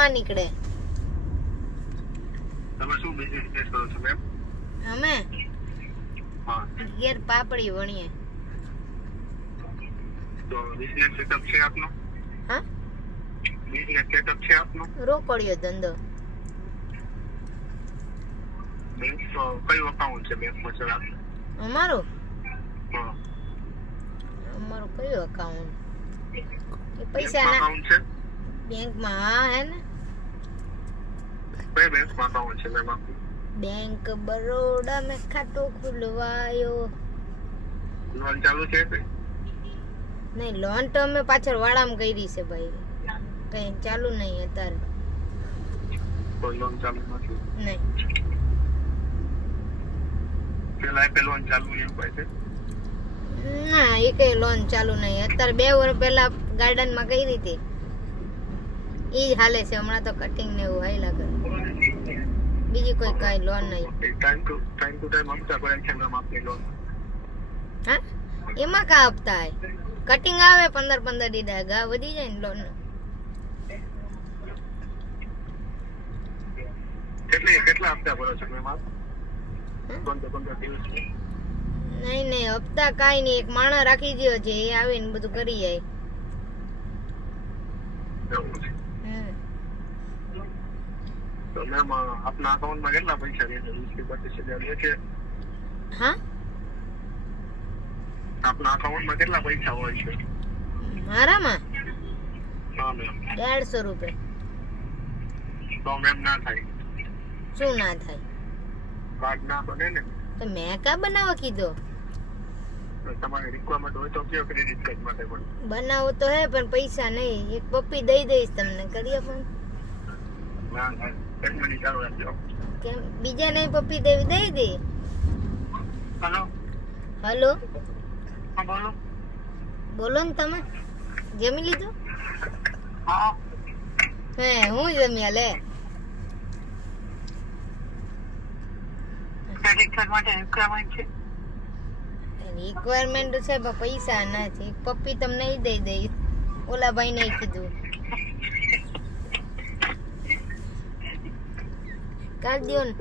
કમાવા નીકળે. તમે શું બિઝનેસ કરો છો મેમ? અમે હા, ઘેર પાપડી વણીએ. તો બિઝનેસ સેટઅપ છે આપનો? હા, બિઝનેસ સેટઅપ છે આપનો? રોકડિયો ધંધો. બેંક કયું અકાઉન્ટ છે બેંકમાં સર આપનું? અમારું હા, અમારું કયું અકાઉન્ટ? એ પૈસા બેંકમાં ના અકાઉન્ટ છે? બેંકમાં. હા હે ને, કઈ બેંકમાં અકાઉન્ટ છે મેમ આપનું? બેંક બરોડા મેં ખાતો ખુલવાયો. લોન ચાલુ છે કઈ? નહીં, લોન તો અમે પાછળ વાળામાં કરી છે ભાઈ, કઈ ચાલુ નહીં અત્યારે. કોઈ લોન ચાલુ નથી. નહીં. પેલા આપે લોન ચાલુ એવું કઈ છે? ના, એ કઈ લોન ચાલુ નહીં. અત્યારે 2 વર્ષ પહેલા ગાર્ડનમાં કરી હતી, ઈ જ હાલે છે. હમણાં તો કટિંગ ને એવું હાઈલા કરે, બીજી કોઈ કઈ લોન નહીં. ટાઈમ ટુ ટાઈમ હપ્તા ભરે છે મેમ આપની લોન? હા, એમાં કા હપ્તા હે? કટિંગ આવે 15 દીધા, ગા વધી જાય ને લોન. કેટલા હપ્તા ભરો છો મેમ આપ? 15 દિવસ? નહીં, હપ્તા કાંઈ નહીં. એક માણસ રાખી દ્યો છે, એ આવીને બધું કરી જાય. એવું છે. હમ. તો મેમ આપના અકાઉન્ટમાં કેટલા પૈસા રહે છે? 20-25 હજાર રહે છે? હા, આપના અકાઉન્ટમાં કેટલા પૈસા હોય છે? મારામાં હા મેમ. 150 રૂપિયા. તો મેમ ના થાય, શું ના થાય? કાર્ડ ના બને ને. તો મેં કા બનાવવા કીધો? તો તમારે રિક્વાયરમેન્ટ હોય તો કયો ક્રેડિટ કાર્ડ માટે પણ. બનાવો તો હે, પણ પૈસા નહીં. એક પપ્પી દઈ દઈશ તમને, કરીએ પણ. ના ના, એક મિનિટ ચાલુ રાખજો. કેમ બીજા નહીં પપ્પી દઈ દે? હેલો. હલો, હા બોલો. બોલો ને તમે. જમી લીધું? હા. હે, હું જમ્યા લે. ક્રેડિટ કાર્ડ માટે રિક્વાયરમેન્ટ છે? રિક્વાયરમેન્ટ છે પણ પૈસા નથી. એક પપ્પી તમને ઈ દઈ દઈશ. ઓલા ભાઈ નહીં કીધું. કાઢ દ્યો ને.